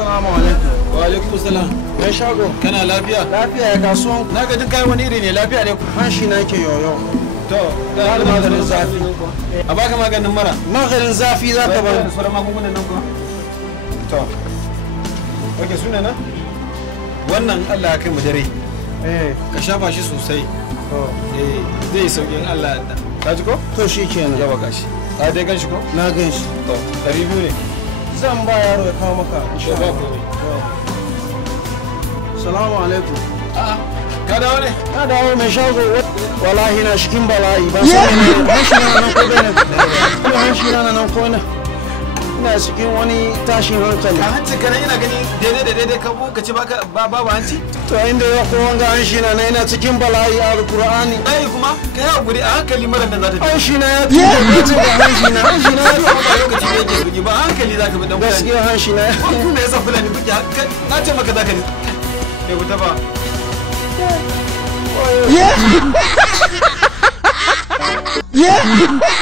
Assalamu alaikum. Wa alaikum salam. Mai shago. Kana lafiya? Lafiya ya kasuwan. Na ga duk kai wani iri ne lafiya ne. Hanshi na ke yoyo. To, da har maganin zafi. A baka maganin mara. Maganin zafi za ka bar. Da sauran magungunan nan kuwa? To. Oke suna nan? Wannan Allah ya kai mu dare. Ka shafa shi sosai. Zai sauƙin Allah ya. Ka ji ko? To shi kenan. Yawa gashi. Ka dai gan shi ko? Na gan shi. To, 200 ne. Zan ba yaro ya kawo maka. Insha Allah. Salamu alaikum. A'a, ka dawo ne? Na dawo mai shago. Wallahi na cikin bala'i ba sai ne. Hanshi na nan ko bane. Hanshi na nan ko ne. Ina cikin wani tashin hankali. Ka hanci kana ina gani daidai da daidai ka ci baka babu hanci? To inda ya ko wanga hanshi na ina cikin bala'i a Alqur'ani. Ai kuma kai hakuri a hankali mara nan za ta ji. Hanshi na ya tuka ba hanshi na. Hanshi na ya tuka ba lokaci ne yake bugi ba hankali zaka bi dan fulani. Gaskiya hanshi na. Kun me yasa fulani bugi na ce maka zaka ne. Bai wuta ba. Yeah.